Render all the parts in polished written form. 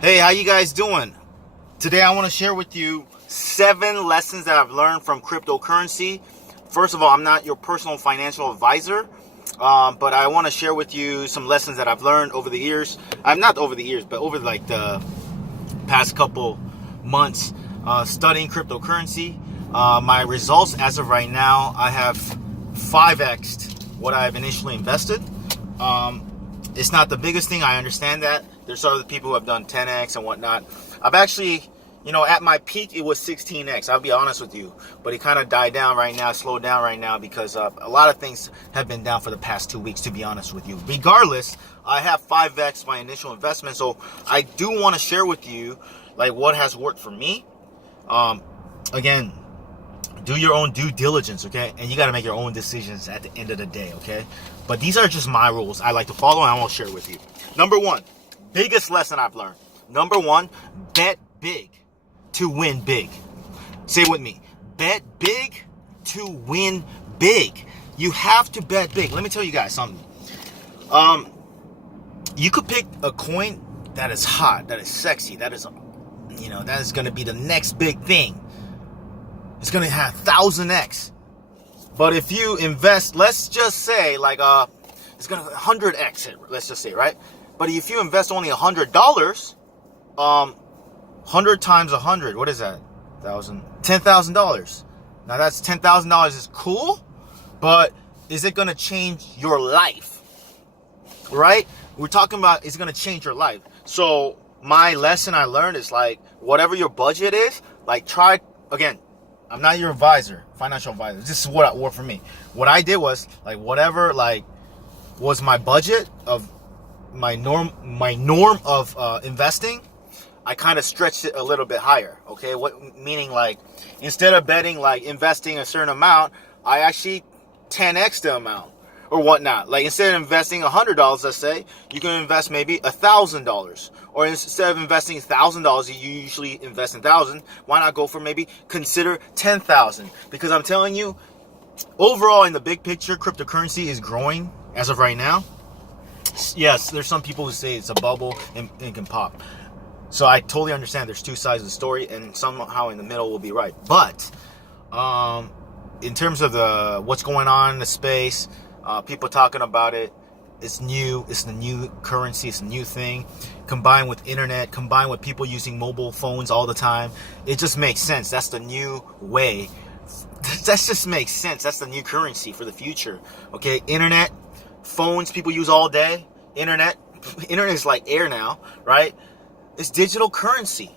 Hey, how you guys doing? Today I want to share with you 7 lessons that I've learned from cryptocurrency. First of all, I'm not your personal financial advisor, but I want to share with you some lessons that I've learned over the years. I'm not over the years, but over like the past couple months studying cryptocurrency. My results as of right now, I have 5x'd what I've initially invested. It's not the biggest thing. I understand that. There's other people who have done 10x and whatnot. I've actually, at my peak, it was 16x. I'll be honest with you. But it kind of died down right now, slowed down right now because a lot of things have been down for the past 2 weeks, to be honest with you. Regardless, I have 5x my initial investment. So I do want to share with you like what has worked for me. Again, do your own due diligence, okay? And you got to make your own decisions at the end of the day, okay? But these are just my rules I like to follow, and I want to share with you. Number 1, biggest lesson I've learned. Number 1, bet big to win big. Say it with me. Bet big to win big. You have to bet big. Let me tell you guys something. You could pick a coin that is hot, that is sexy, that is going to be the next big thing. It's going to have 1000x. But if you invest, let's just say it's going to 100x it, let's just say, right? But if you invest only $100, 100 times 100, what is that? $10,000. Now that's $10,000 is cool, but is it going to change your life? Right? We're talking about it's going to change your life. So my lesson I learned is whatever your budget is, try again. I'm not your advisor, financial advisor. This is what worked for me. What I did was whatever was my budget of my norm of investing, I kind of stretched it a little bit higher. Okay, meaning instead of betting investing a certain amount, I actually 10x the amount or whatnot. Instead of investing $100, let's say, you can invest maybe $1,000. Or instead of investing $1,000, you usually invest in 1,000. Why not go for consider 10,000? Because I'm telling you, overall in the big picture, cryptocurrency is growing as of right now. Yes, there's some people who say it's a bubble and can pop. So I totally understand there's 2 sides of the story, and somehow in the middle will be right. But in terms of what's going on in the space, people talking about it, it's new. It's the new currency. It's a new thing. Combined with internet, combined with people using mobile phones all the time, it just makes sense. That's the new way. That just makes sense. That's the new currency for the future. Okay, internet, phones people use all day. Internet is like air now, right? It's digital currency.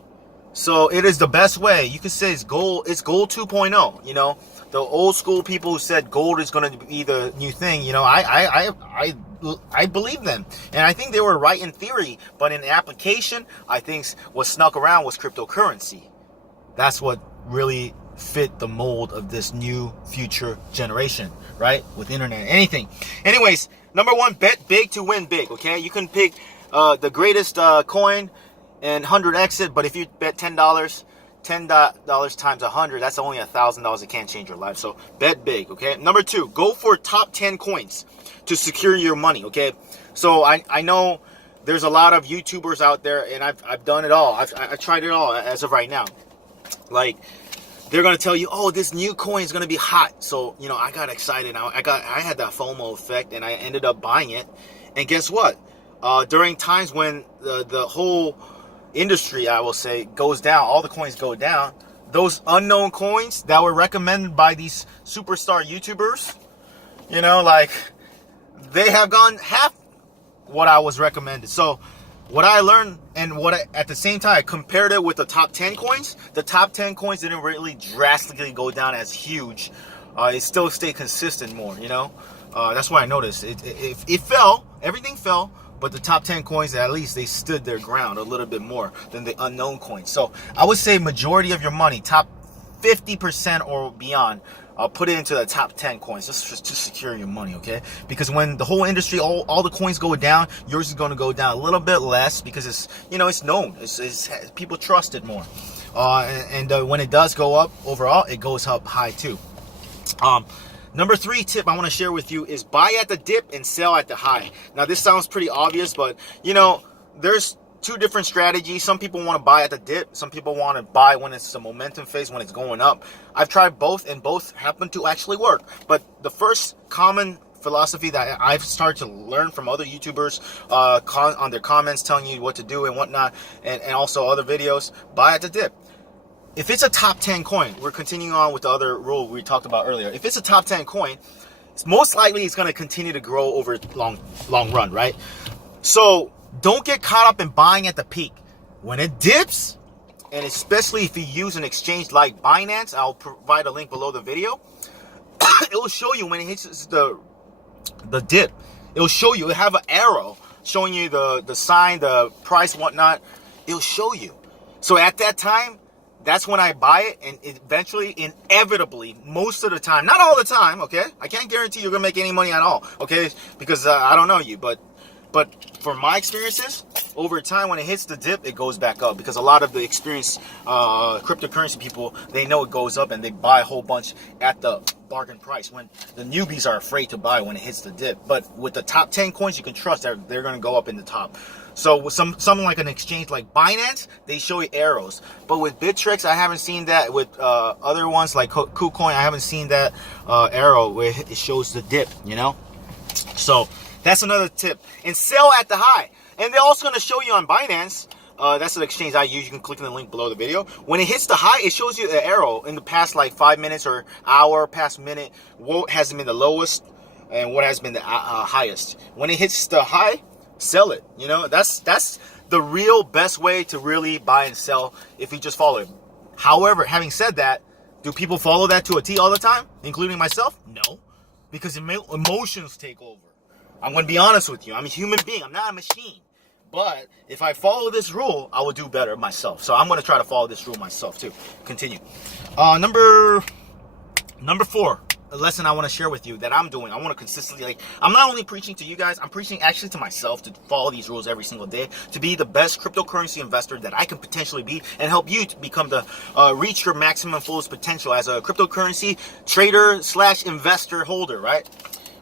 So it is the best way. You could say it's gold 2.0. The old school people who said gold is going to be the new thing, I believe them. And I think they were right in theory, but in application, I think what snuck around was cryptocurrency. That's what really fit the mold of this new future generation, right? With internet, anything. Anyways, number 1, bet big to win big, okay? You can pick the greatest coin and 100x it, but if you bet $10 times 100, that's only $1,000. It can't change your life. So bet big, okay? Number 2, go for top 10 coins to secure your money, okay? So I know there's a lot of YouTubers out there, and I've done it all. I've tried it all as of right now. They're gonna tell you, oh, this new coin is gonna be hot. So I got excited. I had that FOMO effect, and I ended up buying it. And guess what? During times when the whole industry, I will say, goes down, all the coins go down, those unknown coins that were recommended by these superstar YouTubers, they have gone half what I was recommended. So what I learned, and at the same time I compared it with the top 10 coins, the top 10 coins didn't really drastically go down as huge. It still stayed consistent more, that's what I noticed. It fell, everything fell, but the top 10 coins, at least they stood their ground a little bit more than the unknown coins. So I would say majority of your money, top 50% or beyond, put it into the top 10 coins just to secure your money, okay? Because when the whole industry, all the coins go down, yours is going to go down a little bit less because it's known. It's people trust it more. And when it does go up overall, it goes up high too. Number 3 tip I want to share with you is buy at the dip and sell at the high. Now this sounds pretty obvious, but there's two different strategies. Some people want to buy at the dip. Some people want to buy when it's the momentum phase, when it's going up. I've tried both, and both happen to actually work. But the first common philosophy that I've started to learn from other YouTubers on their comments telling you what to do and whatnot, and also other videos, buy at the dip. If it's a top 10 coin, we're continuing on with the other rule we talked about earlier. If it's a top 10 coin, most likely it's going to continue to grow over long run, right? So don't get caught up in buying at the peak. When it dips, and especially if you use an exchange like Binance, I'll provide a link below the video. It will show you when it hits the dip. It will show you. It will have an arrow showing you the sign, the price, whatnot. It will show you. So at that time, that's when I buy it, and eventually, inevitably, most of the time, not all the time, okay? I can't guarantee you're going to make any money at all, okay? Because I don't know you, but for my experiences, over time, when it hits the dip, it goes back up, because a lot of the experienced cryptocurrency people, they know it goes up, and they buy a whole bunch at the bargain price when the newbies are afraid to buy when it hits the dip. But with the top 10 coins, you can trust that they're going to go up in the top. So with something like an exchange like Binance, they show you arrows. But with Bittrex, I haven't seen that. With other ones like KuCoin, I haven't seen that arrow where it shows the dip, you know? So that's another tip. And sell at the high. And they're also going to show you on Binance. That's an exchange I use. You can click on the link below the video. When it hits the high, it shows you the arrow in the past like 5 minutes or hour, past minute, what has been the lowest and what has been the highest. When it hits the high, sell it. You know, that's the real best way to really buy and sell if you just follow it. However, having said that, do people follow that to a T all the time, including myself? No, because emotions take over. I'm going to be honest with you. I'm a human being. I'm not a machine. But if I follow this rule, I will do better myself. So I'm going to try to follow this rule myself too. Continue. Number 4. A lesson I want to share with you that I'm doing. I want to consistently, I'm not only preaching to you guys, I'm preaching actually to myself to follow these rules every single day, to be the best cryptocurrency investor that I can potentially be, and help you to become reach your maximum fullest potential as a cryptocurrency trader / investor holder, right?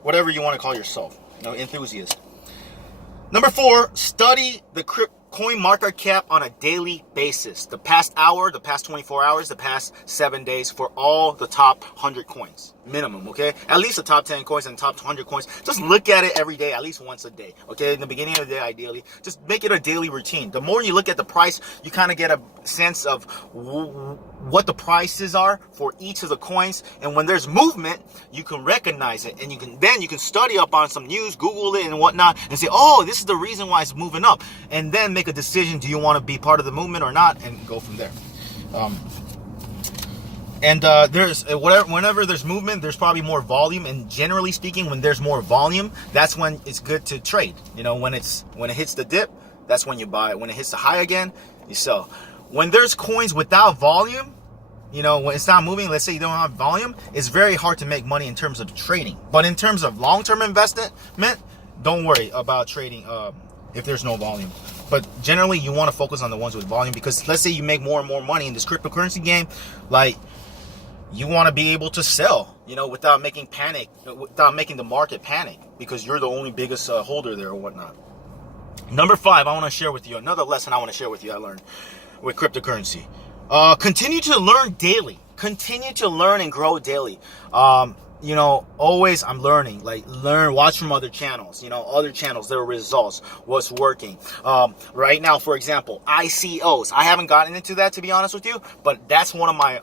Whatever you want to call yourself, enthusiast. Number 4, study the coin market cap on a daily basis. The past hour, the past 24 hours, the past 7 days for all the top 100 coins. Minimum, okay? At least the top 10 coins and top 100 coins. Just look at it every day, at least once a day, okay? In the beginning of the day, ideally. Just make it a daily routine. The more you look at the price, you kind of get a sense of what the prices are for each of the coins. And when there's movement, you can recognize it. And you can study up on some news, Google it and whatnot, and say, oh, this is the reason why it's moving up. And then make a decision, do you want to be part of the movement or not, and go from there. Whenever there's movement, there's probably more volume, and generally speaking, when there's more volume, that's when it's good to trade. When it hits the dip, that's when you buy. When it hits the high again, you sell. When there's coins without volume, when it's not moving, let's say you don't have volume, it's very hard to make money in terms of trading. But in terms of long-term investment, don't worry about trading if there's no volume. But generally, you want to focus on the ones with volume, because let's say you make more and more money in this cryptocurrency game, you want to be able to sell, without making the market panic, because you're the only biggest holder there or whatnot. Number 5, I want to share with you another lesson I want to share with you I learned with cryptocurrency. Continue to learn daily. Continue to learn and grow daily. Always I'm learning, watch from other channels, their results, what's working. Right now, for example, ICOs. I haven't gotten into that, to be honest with you, but that's one of my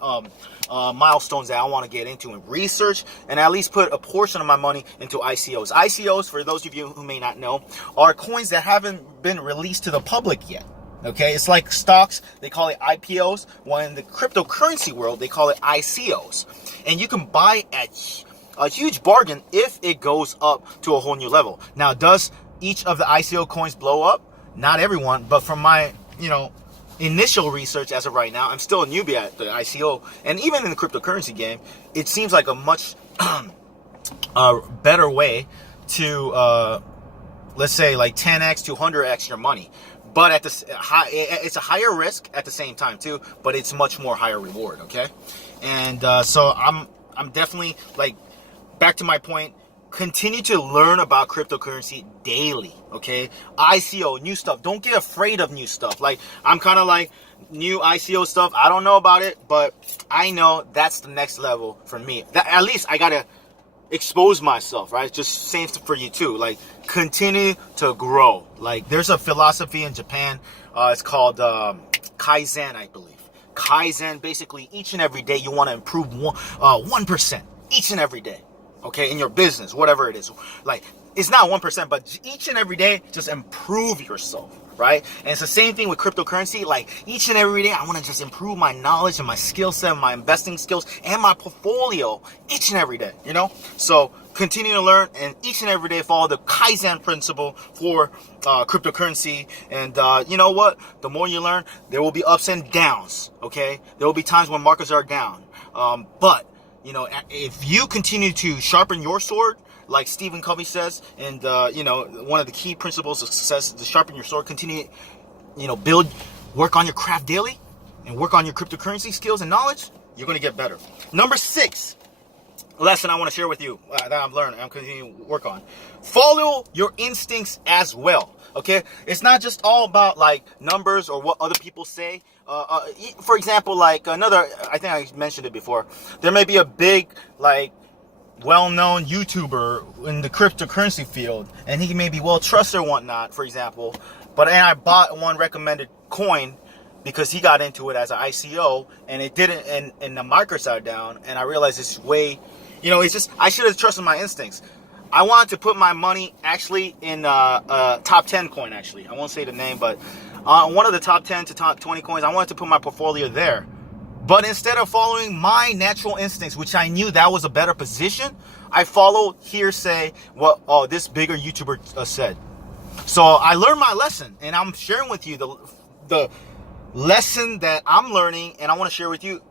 milestones that I want to get into and research, and at least put a portion of my money into ICOs. ICOs, for those of you who may not know, are coins that haven't been released to the public yet. Okay, it's like stocks, they call it IPOs, while in the cryptocurrency world, they call it ICOs. And you can buy at a huge bargain if it goes up to a whole new level. Now, does each of the ICO coins blow up? Not everyone, but from my, initial research as of right now, I'm still a newbie at the ICO, and even in the cryptocurrency game, it seems like a much better way to, let's say, 10x to 100x your money. But at it's a higher risk at the same time too, but it's much more higher reward, okay? And so I'm definitely, back to my point, continue to learn about cryptocurrency daily, okay? ICO, new stuff. Don't get afraid of new stuff. Like, I'm kind of like, new ICO stuff, I don't know about it, but I know that's the next level for me. At least I gotta expose myself, right? Just same for you too. Like, continue to grow. Like, there's a philosophy in Japan, it's called Kaizen, I believe. Kaizen, basically, each and every day you want to improve 1% each and every day, okay, in your business, whatever it is. Like, it's not 1%, but each and every day, just improve yourself, right? And it's the same thing with cryptocurrency. Like, each and every day, I want to just improve my knowledge and my skill set, my investing skills, and my portfolio each and every day, you know? So continue to learn, and each and every day follow the Kaizen principle for cryptocurrency. And you know what? The more you learn, there will be ups and downs, okay? There will be times when markets are down. But, you know, if you continue to sharpen your sword, like Stephen Covey says, and you know, one of the key principles of success is to sharpen your sword. Continue, you know, work on your craft daily, and work on your cryptocurrency skills and knowledge. You're going to get better. Number 6 lesson I want to share with you that I've learned and I'm continuing to work on: follow your instincts as well. Okay, it's not just all about like numbers or what other people say. For example, like I think I mentioned it before. There may be a big like well-known YouTuber in the cryptocurrency field, and he may be well trusted or whatnot, for example, and I bought one recommended coin because he got into it as an ICO, and it didn't, and the markets are down, and I realized it's way, you know, it's just, I should have trusted my instincts. I wanted to put my money actually in top 10 coin, actually. I won't say the name, but one of the top 10 to top 20 coins, I wanted to put my portfolio there. But instead of following my natural instincts, which I knew that was a better position, I followed hearsay, what this bigger YouTuber said. So I learned my lesson, and I'm sharing with you the lesson that I'm learning, and I want to share with you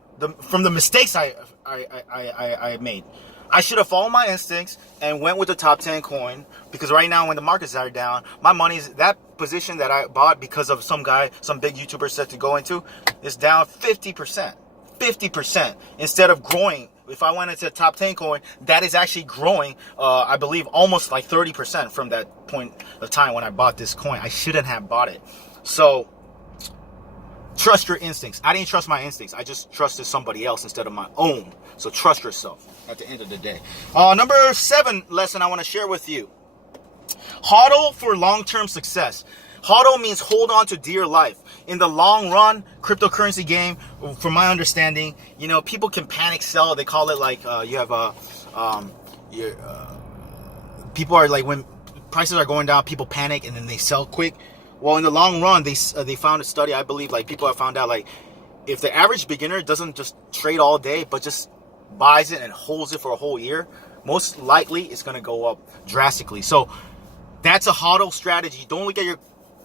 from the mistakes I made. I should have followed my instincts and went with the top 10 coin, because right now when the markets are down, my money's, that position that I bought because of some big YouTuber said to go into, is down 50%. 50% instead of growing. If I went into the top 10 coin, that is actually growing, I believe, almost like 30% from that point of time when I bought this coin. I shouldn't have bought it. So trust your instincts. I didn't trust my instincts. I just trusted somebody else instead of my own. So trust yourself at the end of the day. Number 7 lesson I want to share with you: hodl for long-term success. HODL means hold on to dear life. In the long run, cryptocurrency game, from my understanding, you know, people can panic sell. They call it like you have people are like, when prices are going down, people panic and then they sell quick. Well, in the long run, they found a study, I believe, like people have found out, like if the average beginner doesn't just trade all day, but just buys it and holds it for a whole year, most likely it's going to go up drastically. So that's a HODL strategy. Don't look at your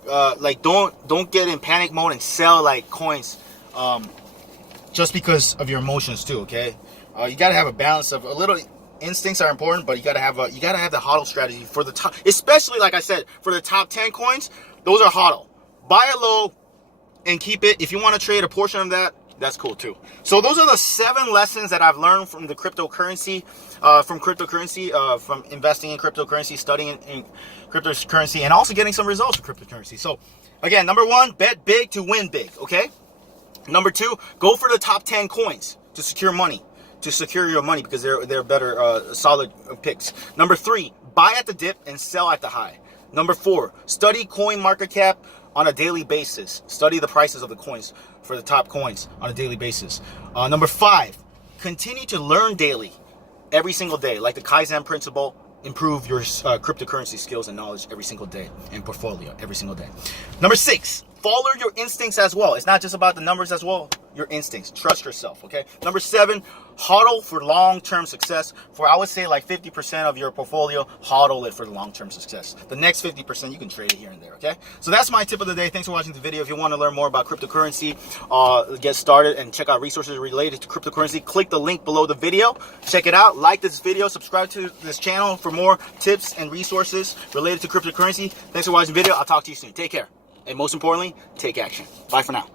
don't get in panic mode and sell like coins just because of your emotions too. Okay, you gotta have a balance of a little. Instincts are important, but you gotta have the HODL strategy for the top, especially like I said, for the top 10 coins. Those are HODL. Buy it low and keep it. If you want to trade a portion of that, that's cool too. So those are the 7 lessons that I've learned from the cryptocurrency, from investing in cryptocurrency, studying in cryptocurrency, and also getting some results from cryptocurrency. So again, number 1, bet big to win big. Okay. Number 2, go for the top 10 coins to secure money, your money, because they're better, solid picks. Number 3, buy at the dip and sell at the high. Number 4, study coin market cap on a daily basis. Study the prices of the coins for the top coins on a daily basis. Number 5, continue to learn daily, every single day, like the Kaizen principle. Improve your cryptocurrency skills and knowledge every single day, and portfolio every single day. Number 6, follow your instincts as well. It's not just about the numbers as well. Your instincts. Trust yourself. Okay. Number 7, HODL for long-term success. For, I would say, like 50% of your portfolio, HODL it for the long-term success. The next 50% you can trade it here and there. Okay. So that's my tip of the day. Thanks for watching the video. If you want to learn more about cryptocurrency, get started and check out resources related to cryptocurrency, click the link below the video. Check it out. Like this video. Subscribe to this channel for more tips and resources related to cryptocurrency. Thanks for watching the video. I'll talk to you soon. Take care. And most importantly, take action. Bye for now.